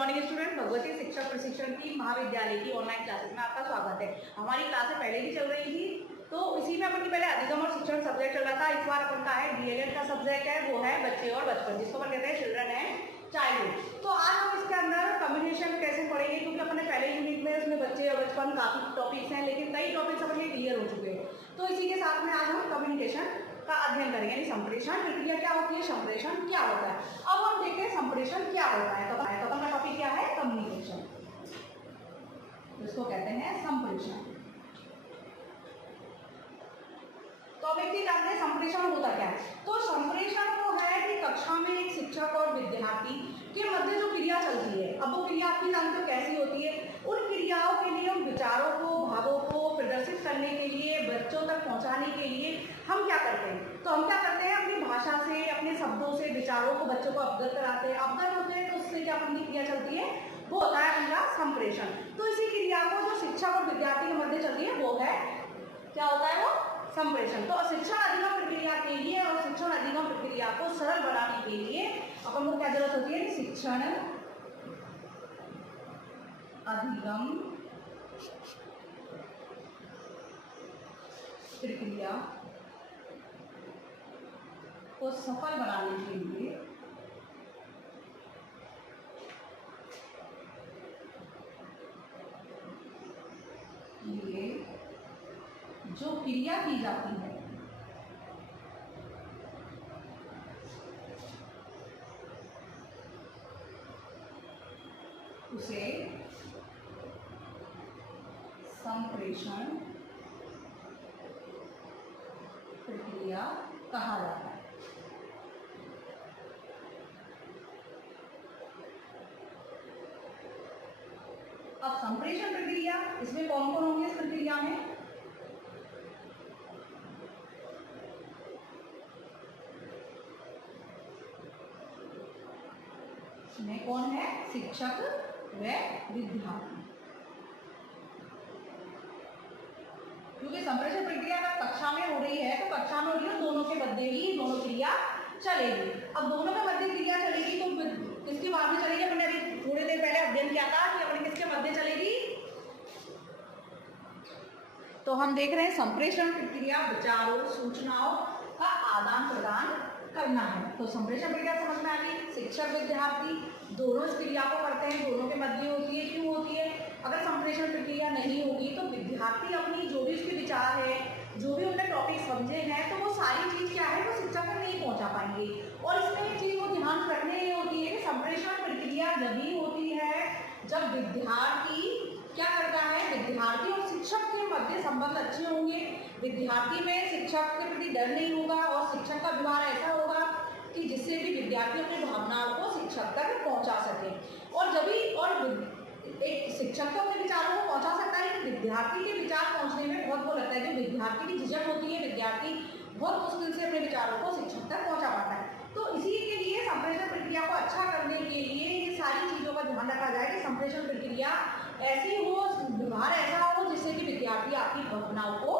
Morning student, Bhagwati शिक्षक प्रशिक्षण की महाविद्यालय की ऑनलाइन क्लासेस में आपका स्वागत है। हमारी क्लासें पहले भी चल रही थी, तो इसी में अपन की पहले अधिगम और शिक्षण सब्जेक्ट चल रहा था। इस बार अपन का है डीएलएड का सब्जेक्ट है, वो है बच्चे और बचपन, जिसको अपन कहते हैं चिल्ड्रन एंड चाइल्डहुड। तो आज हम इसके अंदर कम्युनिकेशन कैसे पढ़ेंगे, क्योंकि अपने पहले यूनिट में उसमें बच्चे और बचपन काफी टॉपिक्स हैं, लेकिन कई टॉपिक्स अपन क्लियर हो चुके हैं। तो इसी के साथ में आज हम कम्युनिकेशन का अध्ययन करेंगे, यानी संप्रेषण प्रक्रिया क्या होती है, संप्रेषण क्या होता है। अब हम देखते हैं संप्रेषण क्या होता है। तो अपन का टॉपिक क्या है, कम्युनिकेशन, जिसको कहते हैं संप्रेषण। तो अब एक चीज जानते हैं संप्रेषण होता क्या है। तो संप्रेषण वो है कि कक्षा में एक शिक्षक और विद्यार्थी के मध्य जो क्रिया चलती है, अब वो क्रिया आपकी जानते हो कैसी होती है। उन क्रियाओं के लिए, उन विचारों को, भावों को प्रदर्शित करने के लिए, बच्चों तक पहुंचाने के लिए हम क्या करते हैं। तो हम क्या करते हैं, अपनी भाषा से, अपने शब्दों से विचारों को बच्चों को अवगत कराते हैं। अवगत होते हैं तो उससे क्या अपनी क्रिया चलती है, वो होता है उनका संप्रेषण। तो इसी क्रिया को जो शिक्षक और विद्यार्थी के मध्य चलती है वो है, क्या होता है वो, संप्रेषण। तो शिक्षण अधिगम प्रक्रिया के लिए और शिक्षण अधिगम प्रक्रिया को सरल बनाने के लिए अपन को क्या जरूरत होती है, शिक्षण अधिगम प्रक्रिया को सफल बनाने के लिए जो क्रिया की जाती है उसे संप्रेषण प्रक्रिया कहा जाता है। अब संप्रेषण प्रक्रिया, इसमें कौन कौन होंगे इस प्रक्रिया में, इसमें कौन है, शिक्षक व विद्यार्थी। क्योंकि संप्रेषण प्रक्रिया अगर कक्षा में हो रही है तो कक्षा में हो रही है, दोनों के मध्य ही दोनों क्रिया चलेगी। अब दोनों के मध्य क्रिया चलेगी तो किसके बाद में चलेगी, हमने अभी थोड़ी देर पहले अध्ययन किया था कि अपने किसके मध्य चलेगी। तो हम देख रहे हैं संप्रेषण प्रक्रिया विचारों, सूचनाओं का आदान प्रदान करना है। तो संप्रेषण प्रक्रिया समझ में आ गई, शिक्षक विद्यार्थी दोनों इस क्रिया को करते हैं, दोनों के मध्य होती है। क्यों होती है, अगर संप्रेषण प्रक्रिया नहीं होगी तो विद्यार्थी अपनी जो भी उसके विचार है, जो भी उन्होंने टॉपिक समझे हैं, तो वो सारी चीज क्या है, वो शिक्षक तक नहीं पहुंचा पाएंगे। और इसमें एक चीज वो ध्यान रखने की होती है कि संप्रेषण प्रक्रिया जब ही होती है जब विद्यार्थी क्या करता है, विद्यार्थी और शिक्षक के मध्य संबंध अच्छे होंगे, विद्यार्थी में शिक्षक के प्रति डर नहीं होगा और शिक्षक का व्यवहार ऐसा होगा कि जिससे भी विद्यार्थी अपनी भावनाओं को शिक्षक तक पहुंचा सके। और जब भी एक शिक्षक तो अपने विचारों को पहुंचा सकता है, लेकिन विद्यार्थी के विचार पहुंचने में बहुत वो लगता है, जो विद्यार्थी की झिझक होती है, विद्यार्थी बहुत मुश्किल से अपने विचारों को शिक्षक तक पहुंचा पाता है। तो इसी के लिए संप्रेषण प्रक्रिया को अच्छा करने के लिए ये सारी चीजों का ध्यान रखा जाए कि संप्रेषण प्रक्रिया ऐसी हो, व्यवहार ऐसा हो जिससे कि विद्यार्थी आपकी भावनाओं को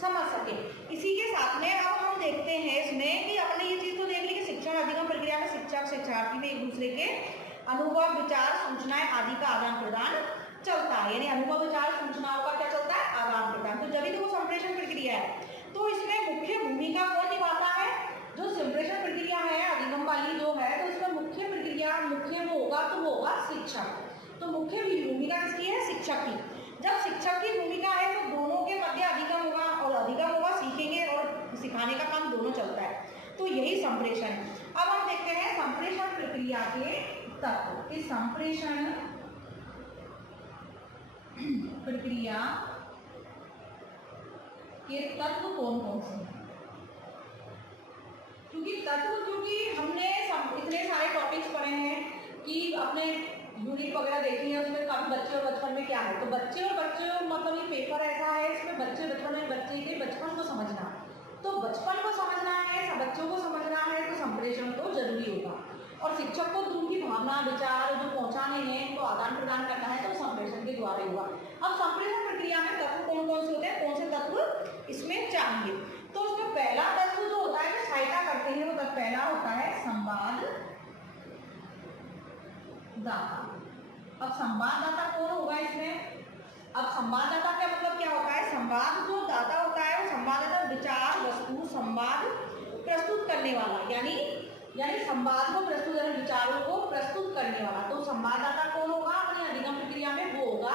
समझ सके। इसी के साथ में अब हम देखते हैं इसमें कि अपने ये चीज तो देख ली कि शिक्षण अधिगम प्रक्रिया में शिक्षक शिक्षार्थी में एक दूसरे के अनुभव, विचार, सूचनाएं आदि का आदान प्रदान चलता है, यानी अनुभव, विचार, सूचनाओं का क्या चलता है, आदान प्रदान। तो जब भी वो संप्रेषण प्रक्रिया है तो इसमें मुख्य भूमिका कौन निभाता है, जो संप्रेषण प्रक्रिया है अधिगम वाली जो है, तो इसमें मुख्य प्रक्रिया मुख्य वो होगा तो वो होगा शिक्षक। तो मुख्य भूमिका किसकी है, शिक्षक की। जब शिक्षक की भूमिका है तो दोनों के मध्य अधिगम होगा, और अधिगम होगा, सीखेंगे और सिखाने का काम दोनों चलता है। तो यही संप्रेषण है। अब हम देखते हैं संप्रेषण प्रक्रिया के तत्व। इस संप्रेषण प्रक्रिया के तत्व कौन कौन से हैं, क्योंकि हमने इतने सारे टॉपिक्स पढ़े हैं कि अपने यूनिट वगैरह देखी है, उसमें काफी बच्चे और बचपन में क्या है। तो बच्चे और मतलब ये पेपर ऐसा है, इसमें बच्चे के बचपन को समझना, तो बचपन को समझना है, बच्चों को समझना है, तो संप्रेषण तो जरूरी होगा। और शिक्षक को उनकी भावना, विचार जो पहुंचाने हैं, उनको आदान प्रदान करना है, तो संप्रेषण के द्वारा होगा। अब संप्रेषण प्रक्रिया में तत्व कौन कौन से होते हैं, कौन से तत्व इसमें चाहिए। तो उसमें पहला तत्व जो होता है, जो सहायता करते हैं, वो पहला होता है संवाद दाता। अब संवाददाता कौन होगा इसमें? अब संवाददाता का मतलब क्या होता है? संवाद जो दाता होता है वो संवाददाता विचार वस्तु संवाद प्रस्तुत करने वाला, यानी संवाद को प्रस्तुत करने, विचारों को प्रस्तुत करने वाला। तो संवाददाता कौन होगा अपनी अधिगम प्रक्रिया में? वो होगा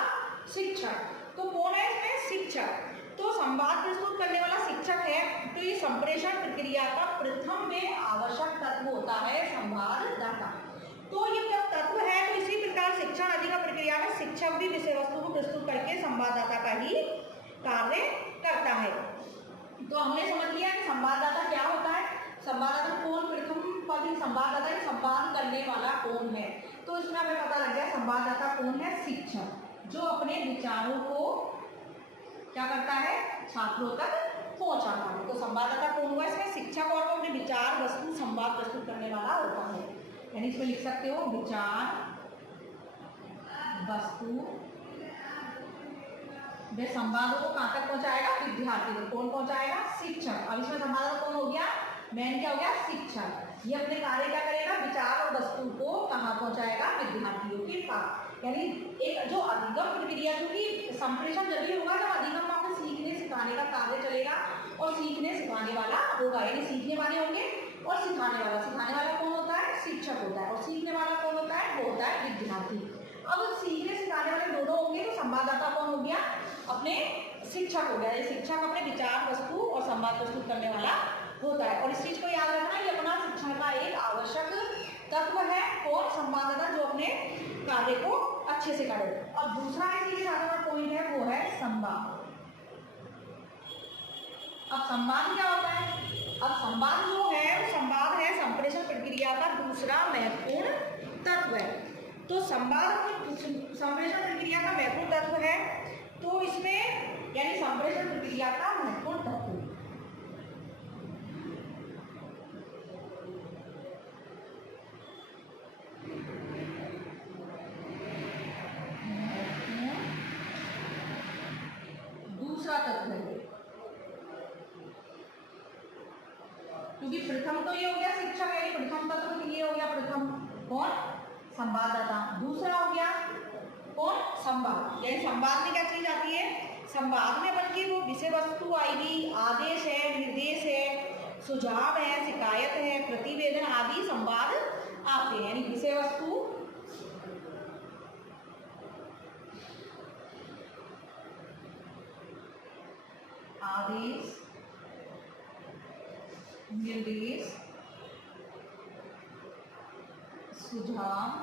शिक्षक। तो कौन है इसमें? शिक्षक। तो संवाद प्रस्तुत करने वाला शिक्षक है। तो ये संप्रेषण प्रक्रिया का प्रथम में आवश्यक तत्व होता है संवाददाता। तो ये जब तत्व है तो इसी प्रकार शिक्षण अधिगम प्रक्रिया में शिक्षक भी विषय वस्तु को प्रस्तुत करके संवाददाता का ही कार्य करता है। तो हमने समझ लिया कि संवाददाता क्या होता है। संवाददाता कौन? प्रथम पद संवाददाता, संवाद करने वाला कौन है? तो इसमें हमें पता लग गया संवाददाता कौन है? शिक्षक, जो अपने विचारों को क्या करता है? छात्रों तक पहुंचाता है। तो संवाददाता कौन हुआ इसमें? शिक्षक, और वो अपने विचार वस्तु संवाद प्रस्तुत करने वाला होता है। यानी इसमें लिख सकते हो विचार वस्तु वे संवादों को कहाँ तक पहुंचाएगा? विद्यार्थी तक। कौन पहुंचाएगा? शिक्षक। अब इसमें संवाददाता कौन हो गया? मैन क्या हो गया? शिक्षक। ये अपने कार्य क्या करेगा? विचार और वस्तु को कहाँ पहुंचाएगा? विद्यार्थियों के पास। यानी एक जो अधिगम प्रक्रिया, क्योंकि संप्रेषण जब भी होगा जब अधिगम में सीखने सिखाने का कार्य चलेगा और सीखने सिखाने वाला होगा, यानी सीखने वाले होंगे और सिखाने वाला। सिखाने वाला कौन होता है? शिक्षक होता है। और सीखने वाला कौन होता है? वो होता है विद्यार्थी। अब सीखने सिखाने वाले दोनों होंगे तो संवाददाता कौन हो गया? अपने शिक्षक हो गया। ये शिक्षक अपने विचार वस्तु और संवाद प्रस्तुत करने वाला होता है। और इस चीज को याद रखना, ये अपना शिक्षण का एक आवश्यक तत्व है। कौन? संवाददाता, जो अपने कार्य को अच्छे से करे। और दूसरा इसी के साथ हमारा पॉइंट है वो है संवाद। अब संवाद क्या होता है? अब संवाद जो है वो संवाद है संप्रेषण प्रक्रिया का दूसरा महत्वपूर्ण तत्व है। तो संवाद संप्रेषण प्रक्रिया का महत्वपूर्ण तत्व है। तो इसमें यानी संप्रेषण प्रक्रिया का महत्वपूर्ण तत्व दूसरा तत्व है, क्योंकि प्रथम तो ये हो गया शिक्षक, यानी प्रथम तत्व तो ये हो गया प्रथम कौन? संवाददाता। दूसरा हो गया कौन? संवाद। यानी संवाद में क्या चीज आती है? संवाद में बल्कि वो विषय वस्तु आएगी, आदेश है, निर्देश है, सुझाव है, शिकायत है, प्रतिवेदन आदि संवाद आते हैं। यानी विषय वस्तु, आदेश, निर्देश, सुझाव,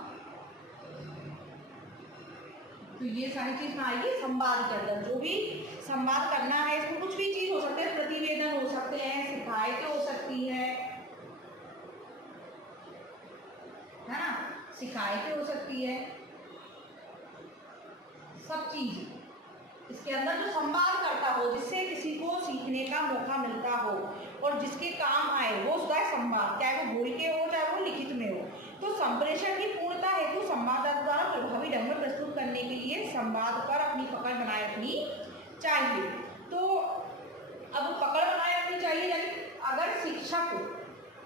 तो ये सारी चीज में आएगी संवाद के अंदर। जो भी संवाद करना है, इसमें कुछ भी चीज हो सकते हैं, प्रतिवेदन हो सकते हैं, शिकायतें हो सकती है ना, शिकायतें हो सकती है, सब चीज इसके अंदर जो संवाद करता हो, जिससे किसी को सीखने का मौका मिलता हो और जिसके काम आए, वो उसका संवाद, चाहे वो बोल के हो चाहे वो लिखित में हो। तो संप्रेषण की पूर्णता हेतु संवाददाता द्वारा प्रभावी ढंग में प्रस्तुत करने के लिए संवाद पर अपनी पकड़ बनाए रखनी चाहिए। तो अब पकड़ बनाए रखनी चाहिए, यानी अगर शिक्षक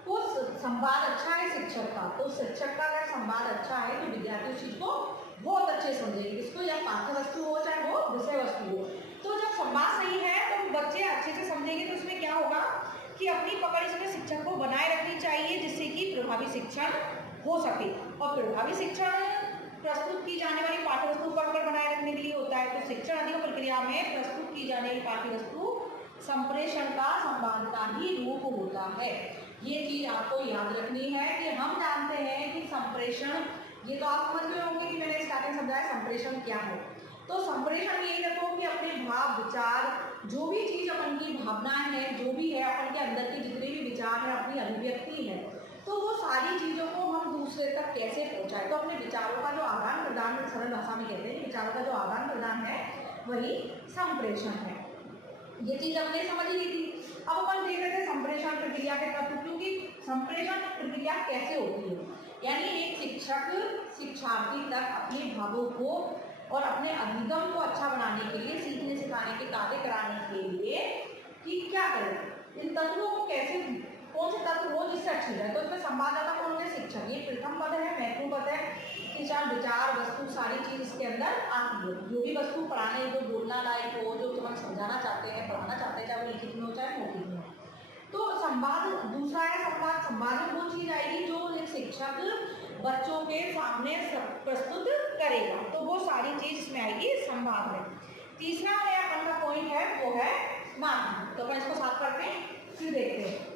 को संवाद अच्छा है शिक्षक का, तो शिक्षक का अगर संवाद अच्छा है तो विद्यार्थी उस चीज को बहुत अच्छे समझेंगे। इसको या पाठ्य वस्तु हो चाहे वो विषय वस्तु हो। तो जब संवाद सही है तो बच्चे अच्छे से समझेंगे। तो इसमें क्या होगा कि अपनी पकड़ इसमें शिक्षक को बनाए रखनी चाहिए, जिससे कि प्रभावी शिक्षण हो सके। और प्रभावी शिक्षण प्रस्तुत की जाने वाली पाठ्य वस्तु पर पकड़ बनाए रखने के लिए होता है। तो शिक्षण अधिगम प्रक्रिया में प्रस्तुत की जाने वाली पाठ्य वस्तु संप्रेषण का संवाद का ही रूप होता है। ये चीज आपको याद रखनी है कि हम जानते हैं कि संप्रेषण, ये तो आप समझ गए होंगे कि मैंने स्टार्टिंग समझाया संप्रेषण क्या है। तो संप्रेषण यही रखो कि अपने भाव विचार, जो भी चीज अपन की भावनाएं हैं, जो भी है अपन के अंदर के जितने भी विचार है, अपनी अभिव्यक्ति है, तो वो सारी चीजों को हम दूसरे तक कैसे पहुंचाए। तो अपने विचारों का जो आदान प्रदान, सरल भाषा में कहते हैं, विचारों का जो आदान प्रदान है वही संप्रेषण है। ये चीज हमने समझ ली थी। अब अपन देख रहे थे संप्रेषण प्रक्रिया के तत्व, क्योंकि संप्रेषण प्रक्रिया कैसे होती है, यानी एक शिक्षक शिक्षार्थी तक अपने भावों को और अपने अधिगम को अच्छा बनाने के लिए, सीखने सिखाने के कार्य कराने के लिए कि क्या करें, इन तत्वों को कैसे कौन से तत्व हो जिससे अच्छी है। तो इसमें संवाददाता कौन होंगे, शिक्षक। ये प्रथम पद है, महत्वपूर्ण पद है कि चार विचार वस्तु सारी चीज इसके अंदर आती है। जो भी वस्तु पढ़ाने, जो बोलना लायक हो, जो तुम समझाना चाहते हैं, पढ़ाना चाहते हैं, चाहे वो लिखित में हो चाहे मौखिक में हो। तो संवाद दूसरा है संवाद। संवाद में वो चीज आएगी जो एक शिक्षक बच्चों के सामने प्रस्तुत करेगा, तो वो सारी चीज इसमें आएगी संवाद में। तीसरा है अपन का पॉइंट है वो है माध्यम। तो अपन इसको साथ करते हैं फिर देखते हैं।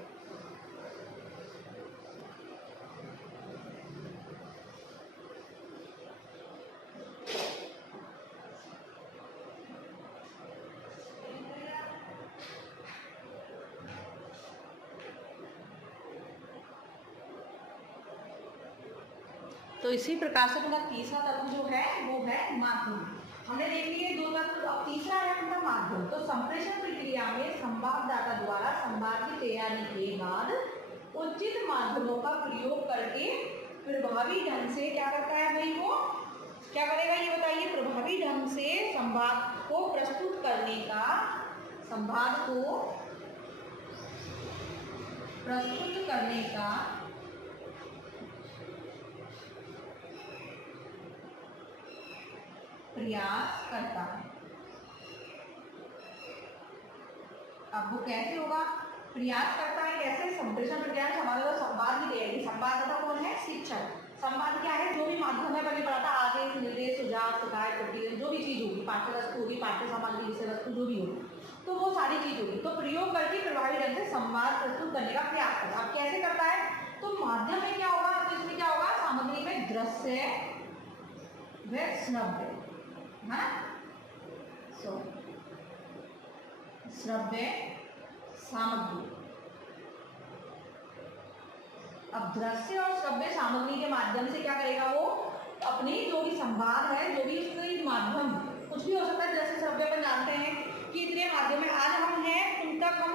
तो इसी प्रकार से अपना तीसरा तत्व जो है वो है माध्यम। हमने देख लिए दो तत्व, अब तीसरा है अपना माध्यम। तो संप्रेषण प्रक्रिया में संवाददाता द्वारा संवाद की तैयारी के बाद उचित माध्यमों का प्रयोग करके प्रभावी ढंग से क्या करता है भाई, वो क्या करेगा ये बताइए। प्रभावी ढंग से संवाद को प्रस्तुत करने का, संवाद को प्रस्तुत करने का प्रयास करता है। अब वो कैसे होगा, प्रयास करता है कैसे, संप्रेषण प्रक्रिया में हमारे पास संवाद की तैयारी। संवाददाता कौन है, शिक्षक। संवाद क्या है, जो भी माध्यम है पहले पढ़ा था, आदेश निर्देश सुझाव शिकायत प्रतिक्रिया, जो भी चीज होगी, पाठ्य वस्तु होगी, पाठ्य सामग्री विषय वस्तु जो भी होगी, तो वो सारी चीज होगी। तो प्रयोग करके प्रभावी ढंग से संवाद प्रस्तुत करने का प्रयास करता है। अब कैसे करता है, तो माध्यम में क्या होगा, तो इसमें क्या होगा, सामग्री में दृश्य व श्रव्य, है सो श्रव्य सामग्री। अब दृश्य और श्रव्य सामग्री के माध्यम से क्या करेगा वो, अपनी जो भी संवाद है, जो भी उसके माध्यम कुछ भी हो सकता है, दृश्य श्रव्य अपन जानते हैं कि इतने माध्यम में आज हम हैं, उन तक हम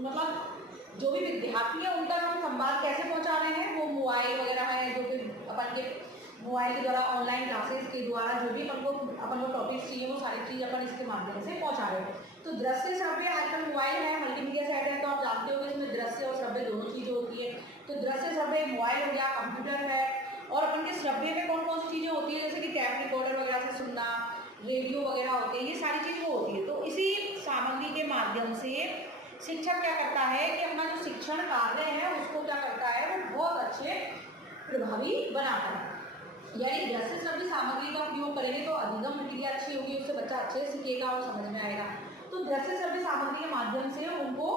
मतलब जो भी विद्यार्थी है उन तक हम संवाद कैसे पहुंचा रहे हैं, वो मोबाइल वगैरह है, जो कि अपन के मोबाइल के द्वारा, ऑनलाइन क्लासेस के द्वारा जो भी अपन को टॉपिक्स चाहिए वो सारी चीज़ अपन इसके माध्यम से पहुंचा रहे हैं। तो दृश्य श्रव्य, आजकल मोबाइल है, मल्टीमीडिया सेट है, तो आप जानते हो कि इसमें दृश्य और श्रव्य दोनों चीज़ें होती है। तो दृश्य श्रव्य मोबाइल हो गया, कंप्यूटर है, और अपन के श्रव्य में कौन कौन सी चीज़ें होती है, जैसे कि टैप रिकॉर्डर वगैरह से सुनना, रेडियो वगैरह होते हैं, ये सारी चीज़ें वो होती है। तो इसी सामग्री के माध्यम से शिक्षक क्या करता है कि अपना जो शिक्षण कार्य है उसको क्या करता है, वो बहुत अच्छे प्रभावी बनाता है। यानी दृश्य श्रव्य सामग्री का उपयोग करेंगे तो अधिगम प्रक्रिया अच्छी होगी, उससे बच्चा अच्छे से सीखेगा और समझ में आएगा। तो दृश्य श्रव्य सामग्री के माध्यम से उनको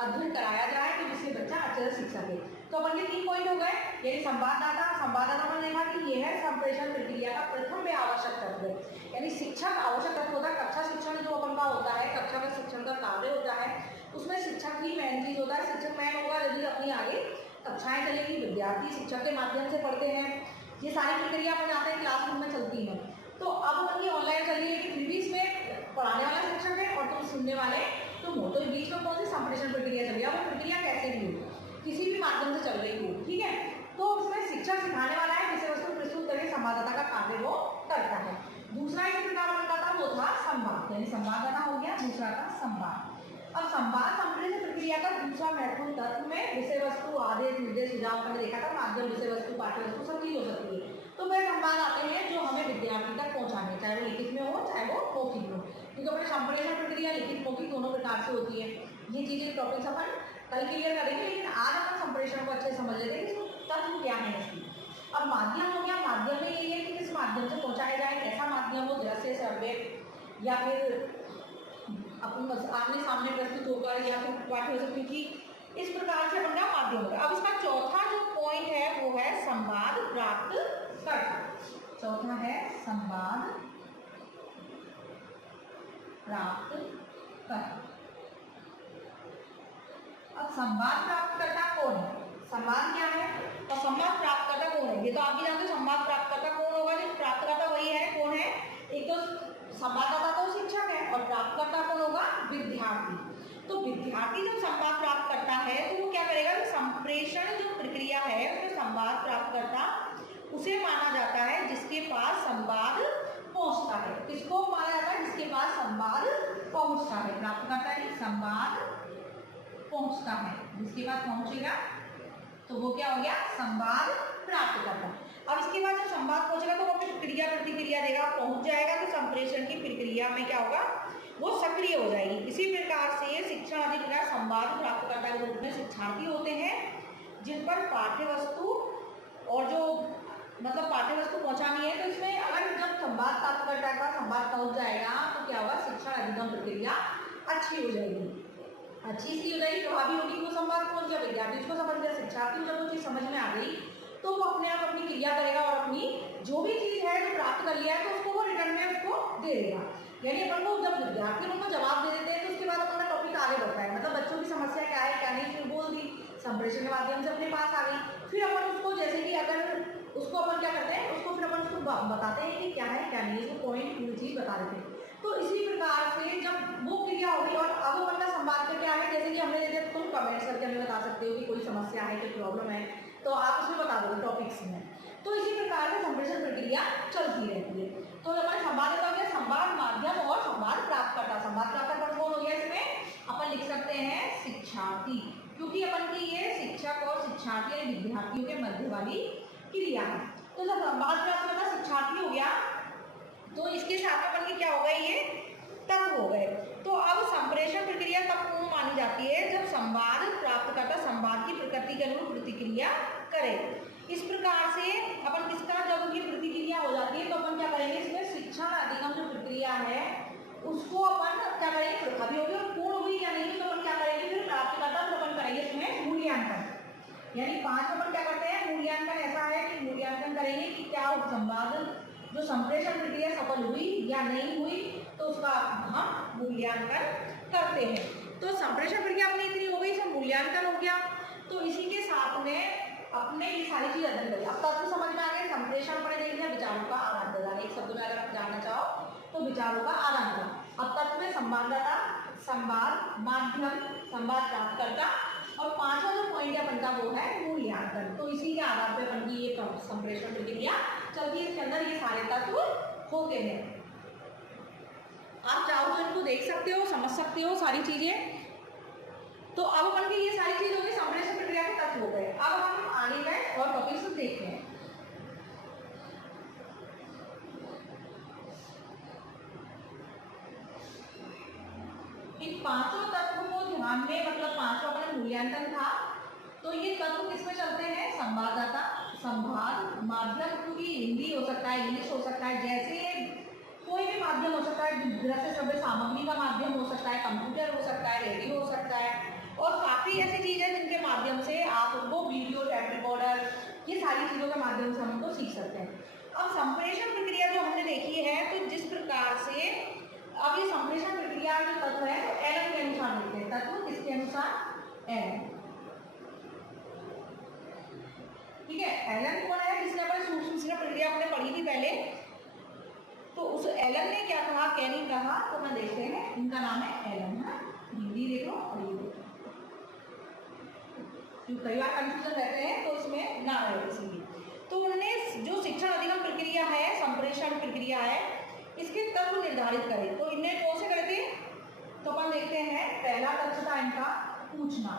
अध्ययन कराया जाए तो जिससे बच्चा अच्छे से सीख सके। तो अपन के 3 पॉइंट हो गए, यानी संवाददाता ने देखा कि यह है संप्रेषण प्रक्रिया का प्रथम व आवश्यक तत्व। यानी शिक्षक आवश्यक तत्व होता है, कक्षा शिक्षण जो अपन का होता है, कक्षा का शिक्षण का कार्य होता है, उसमें शिक्षक ही मेन चीज होता है। शिक्षक मैन होगा यदि अपनी आगे कक्षाएं चलेंगी, विद्यार्थी शिक्षक के माध्यम से पढ़ते हैं, ये सारी प्रक्रिया अपन जाते हैं क्लासरूम में चलती है। तो अब अपन की ऑनलाइन चल रही है कि फिर भी इसमें पढ़ाने वाला शिक्षक है और तुम सुनने वाले तुम हो, तो बीच में कौन सी संप्रेषण प्रक्रिया चल रही है, वो प्रक्रिया कैसे भी हो, किसी भी माध्यम से चल रही हो, ठीक है। तो उसमें शिक्षक सिखाने वाला है, विषय वस्तु प्रस्तुत करके संवाददाता का कार्य वो करता है। दूसरा इस प्रकार बनता था वो था संवाद, यानी संवाददाता हो गया, दूसरा था संवाद। अब संवाद संप्रेषण प्रक्रिया का दूसरा महत्वपूर्ण तत्व में विषय वस्तु आदेश निर्देश सुझाव हमने देखा था, माध्यम विषय वस्तु पाठ्य वस्तु सब चीज हो सकती है। तो वह संवाद आते हैं जो हमें विद्यार्थी तक पहुंचाने, चाहे वो लिखित में हो चाहे वो मौखिक हो, क्योंकि अपने संप्रेषण प्रक्रिया लिखित मौखिक दोनों प्रकार से होती है। ये चीजें टॉपिक्स अपन कल क्लियर करेंगे, लेकिन आज अपन संप्रेषण को अच्छे समझ लेते हैं कि तत्व क्या है इसकी। अब माध्यम हो गया, माध्यम में यही है कि किस माध्यम से पहुंचाया जाए, ऐसा माध्यम हो दृश्य श्रव्य या फिर अपन आमने सामने प्रस्तुत होकर या फिर पाठ्य वस्तु, क्योंकि इस प्रकार से अपना माध्यम होगा। अब इसका चौथा जो पॉइंट है वो है संवाद प्राप्त करता। चौथा है संवाद प्राप्त करता। अब संवाद प्राप्त करता कौन है, संवाद क्या है और संवाद प्राप्त करता कौन है, ये तो आप भी जानते हो। संवाद प्राप्त करता कौन होगा, जो प्राप्त करता वही है, कौन है, एक तो संवाददाता तो शिक्षक है और प्राप्तकर्ता कौन होगा, विद्यार्थी। तो विद्यार्थी जब संवाद प्राप्त करता है तो वो क्या करेगा, कि संप्रेषण जो प्रक्रिया है उसमें संवाद प्राप्त करता उसे माना जाता है जिसके पास संवाद पहुंचता है। किसको माना जाता है, जिसके पास संवाद पहुंचता है। प्राप्त करता है संवाद पहुंचता है, जिसके पास पहुंचेगा तो वो क्या हो गया, संवाद प्राप्त करता। अब इसके बाद जब संवाद पहुंचेगा तो वो अपनी क्रिया प्रतिक्रिया देगा, पहुंच जाएगा तो संप्रेषण की प्रक्रिया में क्या होगा, वो सक्रिय हो जाएगी। इसी प्रकार से शिक्षण अधिकारी संवाद प्राप्तकर्ता के रूप में शिक्षार्थी होते हैं, जिन पर पाठ्य वस्तु और जो मतलब पाठ्य वस्तु पहुंचानी है। तो इसमें अगर जब संवाद प्राप्तकर्ता का संवाद पहुंच जाएगा तो क्या होगा, शिक्षण अधिगम प्रक्रिया अच्छी हो जाएगी। अच्छी इसलिए हो जाएगी, प्रभावी होगी, वो संवाद पहुंच गया, विद्यार्थी उसको समझ गया, शिक्षार्थी को जब वो चीज़ समझ में आ गई तो वो अपने आप अपनी क्रिया करेगा और अपनी जो भी चीज़ है जो प्राप्त कर लिया है तो उसको वो रिटर्न में उसको दे देगा। यानी अपन को जब विद्यार्थी उनको जवाब दे देते हैं तो उसके बाद अपना टॉपिक आगे बढ़ता है, मतलब बच्चों की समस्या क्या है क्या नहीं फिर बोल दी, संप्रेषण के माध्यम से अपने पास आ गई, फिर अपन उसको जैसे कि अगर उसको अपन क्या करते हैं, उसको फिर अपन उसको बताते हैं कि क्या है क्या नहीं, इसको पॉइंट पूरी चीज़ बता देते हैं। तो इसी प्रकार से जब वो क्रिया होगी और अब अपन का संवाद का क्या है, जैसे कि हमने जैसे तुम कमेंट्स करके हमें बता सकते हो कि कोई समस्या है, कोई प्रॉब्लम है, तो आप उसमें बता दोगे टॉपिक्स में। तो इसी प्रकार से संप्रेषण प्रक्रिया चलती रहती है। तो अपन संवाद का क्या, संवाद माध्यम और संवाद प्राप्तकर्ता। संवाद प्राप्तकर्ता कौन हो गया, इसमें अपन लिख सकते हैं शिक्षार्थी, क्योंकि अपन की ये शिक्षक और शिक्षार्थी यानी विद्यार्थियों के मध्य वाली क्रिया है। तो जब संवाद प्राप्तकर्ता शिक्षार्थी हो गया तो इसके साथ अपन की क्या हो गए, ये तत्व हो गए। तो अब संप्रेषण प्रक्रिया तब पूर्ण मानी जाती है जब संवाद प्राप्तकर्ता संवाद की प्रकृति के अनुरूप प्रतिक्रिया करे। इस प्रकार से अपन किसका जब उनकी प्रतिक्रिया हो जाती है तो अपन क्या करेंगे, इसमें शिक्षण अधिगम जो प्रक्रिया है उसको अपन क्या करेंगे, प्रभावी होगी और पूर्ण होगी क्या नहीं, तो अपन क्या करेंगे फिर प्राप्तकर्ता तो अपन करेंगे इसमें मूल्यांकन। यानी 5 अपन क्या करते हैं, मूल्यांकन ऐसा है कि मूल्यांकन करेंगे कि क्या संवाद जो संप्रेषण प्रक्रिया सफल हुई या नहीं हुई, तो उसका हम मूल्यांकन करते हैं। तो संप्रेषण प्रक्रिया अपनी इतनी हो गई, सब मूल्यांकन हो गया। तो इसी के साथ में अपने ये सारी चीज अध्ययन करिए। अब तत्व समझ में आ गए, संप्रेषण पढ़े देख लिया, विचारों का आदान प्रदान, एक शब्द में अगर आप जानना चाहो तो विचारों का आदान प्रदान। अब तत्व में संवाददाता, संवाद माध्यम, संवाद प्राप्तकर्ता और 5वां जो पॉइंट है अपन का वो है मूल्यांकन। तो इसी के आधार पर अपन की ये संप्रेषण प्रक्रिया चलती है, इसके अंदर ये सारे तत्व होते हैं। आप चाहो तो इनको देख सकते हो, समझ सकते हो सारी चीजें। तो अब अपन की ये सारी चीज हो गई, संप्रेषण प्रक्रिया के तत्व हो गए। अब हम आगे गए और टॉपिक्स देखते हैं। इन 5 तत्व को ध्यान में, मतलब 5वां अपना मूल्यांकन था, तो ये तत्व किसमें चलते हैं, संवाददाता, संवाद माध्यम, क्योंकि हिंदी हो सकता है, इंग्लिश हो सकता है, जैसे कोई भी माध्यम हो सकता है, दृश्य श्रव्य सामग्री का माध्यम हो सकता है, कंप्यूटर हो सकता है, रेडियो हो सकता है, और काफ़ी ऐसी चीज़ है जिनके माध्यम से आप उनको वीडियो, टेप रिकॉर्डर, ये सारी चीज़ों के माध्यम से हम उनको सीख सकते हैं। अब संप्रेषण प्रक्रिया जो हमने देखी है, तो जिस प्रकार से अब ये संप्रेषण प्रक्रिया जो तत्व है तो एलन के अनुसार लिखते हैं। तत्व किसके अनुसार, एलन, ठीक है। एलन कौन है, जिसने अपने सूक्ष्म प्रक्रिया हमने पढ़ी थी पहले, तो उस एलन ने क्या कहा, कैनी कहा, तो मैं देखते हैं, इनका नाम है एलन, है हिंदी देख लो और ये देखो, कई बार कंफ्यूजन रहते हैं तो इसमें ना रहे इसीलिए। तो उन्होंने जो शिक्षण अधिगम प्रक्रिया है, संप्रेषण प्रक्रिया है, इसके तत्व निर्धारित करे। तो इन्हें कौन से करे थे, तो अपन देखते हैं पहला तत्व था इनका पूछना,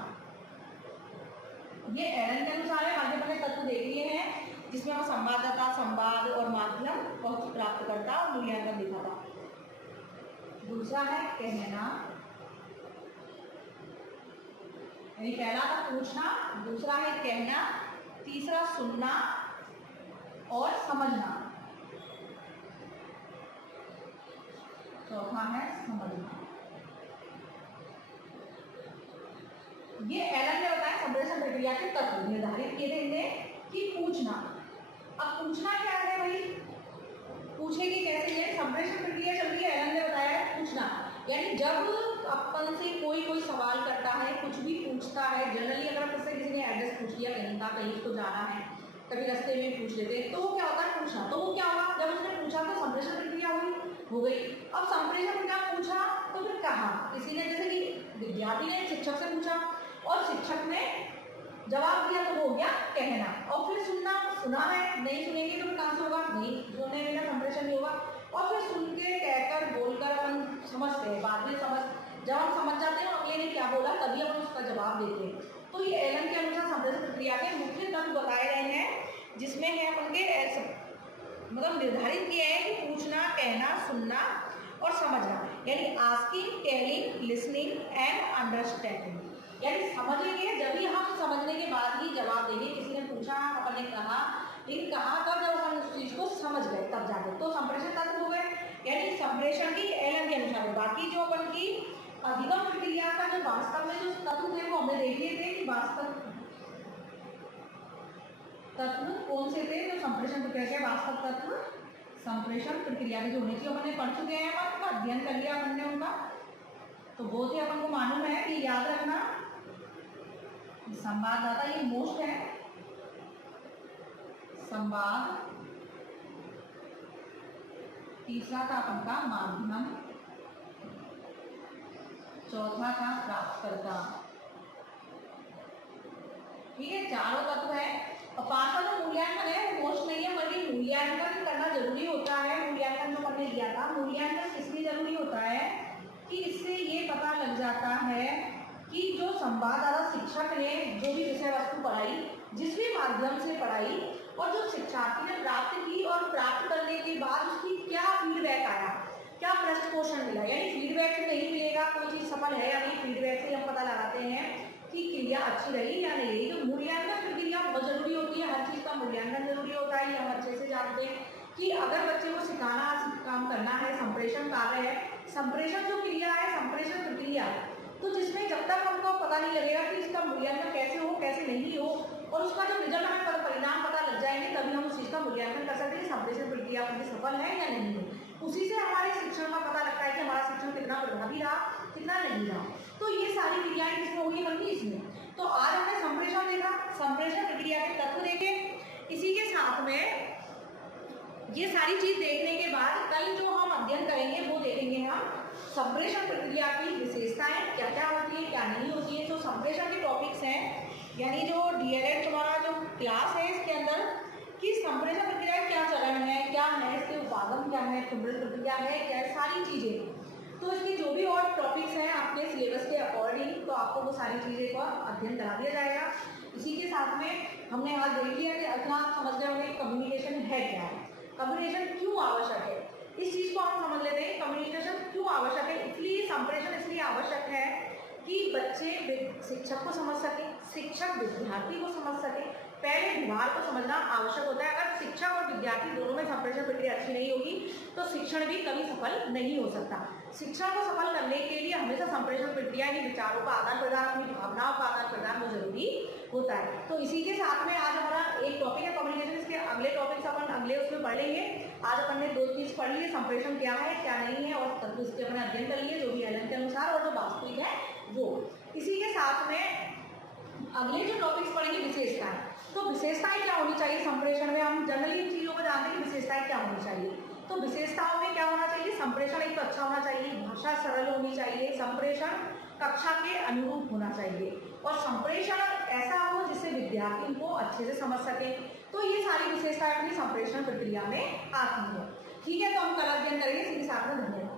ये एलन के अनुसार है। आगे अपने तत्व देख लिए हैं जिसमें हम संवाददाता, संवाद और माध्यम और प्राप्तकर्ता और मूल्यांकन लिखा था। दूसरा है कहना, यानी पहला था पूछना, दूसरा है कहना, तीसरा सुनना और समझना, चौथा है समझना। ये एलन ने बताया संप्रेषण प्रक्रिया के तत्व निर्धारित किए थे इन्हें कि पूछना। अब पूछना क्या है भाई, पूछेगी कैसे, ये संप्रेषण प्रक्रिया चल रही है, एलन ने बताया है पूछना, यानी जब अपन से कोई सवाल करता है, कुछ भी पूछता है, जनरली अगर आपसे किसी ने एड्रेस पूछ लिया कहीं का, कहीं उसको जाना है, कभी रास्ते में पूछ लेते हैं, तो वो क्या होता है पूछना। तो वो क्या होगा, जब उसने पूछा तो संप्रेषण प्रक्रिया हो गई। अब संप्रेषण प्रक्रिया पूछा तो फिर कहा, किसी ने जैसे कि विद्यार्थी ने शिक्षक से पूछा और शिक्षक ने जवाब दिया तो हो गया कहना, और फिर सुना है, नहीं सुनेंगे तो फिर कहाँ से होगा, नहीं सुनने बिना संप्रेषण नहीं होगा। और फिर सुन के कहकर बोलकर अपन समझते हैं, बाद में समझ जब हम समझ जाते हैं अगले ने क्या बोला तभी हम उसका जवाब देते हैं। तो ये एलन के अनुसार संप्रेषण प्रक्रिया के मुख्य तत्व बताए गए हैं, जिसमें है अपन के मतलब निर्धारित किया है कि पूछना, कहना, सुनना और समझना, यानी asking, telling, listening and understanding, यानी समझेंगे जब भी हम समझने के बाद ही जवाब देंगे। किसी ने पूछा, अपन ने कहा, लेकिन कहा तब जब अपन उस चीज को समझ गए तब जाके तो संप्रेषण तत्व हो गए, यानी संप्रेषण की एलन के अनुसार। बाकी जो अपन की अधिगम प्रक्रिया का जो वास्तव में जो तत्व थे वो हमने देख लिए थे कि वास्तव तत्व कौन से थे जो संप्रेषण प्रक्रिया के वास्तव तत्व संप्रेषण प्रक्रिया के जो होने चाहिए अपन ने पढ़ चुके हैं, अपन का अध्ययन कर लिया अपन ने उनका, तो बहुत ही अपन को मालूम है कि याद रखना संवाददाता ये मोस्ट है, संवाद, तीसरा था अपन का माध्यम, चौथा था प्राप्तकर्ता। ठीक है, चारों तत्व है। और पांचवा जो मूल्यांकन है वो मोस्ट नहीं है, बल्कि मूल्यांकन करना जरूरी होता है। मूल्यांकन जो हमने दिया था, मूल्यांकन इसलिए जरूरी होता है कि इससे ये पता लग जाता है कि जो संवाददाता शिक्षक ने जो भी विषय वस्तु पढ़ाई, जिस भी माध्यम से पढ़ाई, और जो शिक्षार्थी ने प्राप्त की और प्राप्त करने के बाद उसकी क्या फीडबैक आया, क्या प्रश्न क्वेश्चन मिला, यानी फीडबैक से नहीं मिलेगा कोई चीज़ सफल है या नहीं, फीडबैक से हम पता लगाते हैं कि क्रिया अच्छी रही या नहीं। तो मूल्यांकन प्रक्रिया बहुत जरूरी होती है, हर चीज़ का मूल्यांकन जरूरी होता है। ये हम अच्छे से जानते हैं कि अगर बच्चे को सिखाना काम करना है, संप्रेषण कार्य है, संप्रेषण जो क्रिया है, संप्रेषण प्रक्रिया, तो जिसमें जब तक हमको पता नहीं लगेगा कि इसका मूल्यांकन कैसे हो कैसे नहीं हो और उसका जो रिजल्ट हमें परिणाम पता लग जाएंगे, तभी हम उस चीज़ का मूल्यांकन कर सकते हैं संप्रेषण प्रक्रिया उनकी सफल है या नहीं है। उसी से हमारे शिक्षण का पता लगता है कि हमारा शिक्षण कितना प्रभावी रहा, कितना नहीं रहा। तो ये सारी क्रियाएं किसमें होगी, बल्कि इसमें। तो आज हमने संप्रेषण देखा, संप्रेषण प्रक्रिया के तत्व देखे। इसी के साथ में ये सारी चीज देखने के बाद कल जो हम अध्ययन करेंगे वो देखेंगे हम संप्रेषण प्रक्रिया की विशेषताएं क्या क्या होती है, क्या नहीं होती है। तो संप्रेषण के टॉपिक्स हैं, यानी जो डीएलएड तुम्हारा जो क्लास है इसके अंदर कि संप्रेषण प्रक्रिया क्या चरण है, क्या है, इसके उपागम क्या है, संप्रेषण प्रक्रिया है क्या है, सारी चीजें। तो इसके जो भी और टॉपिक्स हैं आपके सिलेबस के अकॉर्डिंग, तो आपको वो सारी चीज़ें का अध्ययन करा दिया जाएगा। इसी के साथ में हमने आज देख लिया कि इतना समझ गए होंगे कम्युनिकेशन है क्या है, कम्युनिकेशन क्यों आवश्यक है, इस चीज़ को हम समझ लेते हैं। कम्युनिकेशन क्यों आवश्यक है, इसलिए संप्रेषण इसलिए आवश्यक है कि बच्चे शिक्षक को समझ सके, शिक्षक विद्यार्थी को समझ सके। पहले व्यवहार को समझना आवश्यक होता है। अगर शिक्षक और विद्यार्थी दोनों में संप्रेषण प्रक्रिया अच्छी नहीं होगी तो शिक्षण भी कभी सफल नहीं हो सकता। शिक्षण को सफल करने के लिए हमेशा संप्रेषण प्रक्रिया ही विचारों का आदान प्रदान, अपनी भावनाओं का आदान प्रदान वो जरूरी होता है। तो इसी के साथ में आज हमारा एक टॉपिक है कम्युनिकेशन, इसके अगले टॉपिक्स अपन अगले उसमें पढ़ लेंगे। आज अपन ने दो चीज़ पढ़ ली, संप्रेषण क्या है क्या नहीं है, और तत्व इसके अपने अध्ययन कर लिए जो भी एलन के अनुसार और जो वास्तविक है वो। इसी के साथ में अगले जो टॉपिक्स पढ़ेंगे विशेषताएं। तो विशेषताएं क्या होनी चाहिए संप्रेषण में, हम जनरली इन चीज़ों को जानते हैं कि विशेषताएं क्या होनी चाहिए। तो विशेषताओं में क्या होना चाहिए, संप्रेषण एक तो अच्छा होना चाहिए, भाषा सरल होनी चाहिए, संप्रेषण कक्षा के अनुरूप होना चाहिए, और संप्रेषण ऐसा हो जिससे विद्यार्थी उनको अच्छे से समझ सके। तो ये सारी विशेषताएं अपनी संप्रेषण प्रक्रिया में आती है। ठीक है, तो हम कल अध्ययन करेंगे, इसी के साथ में धन्यवाद।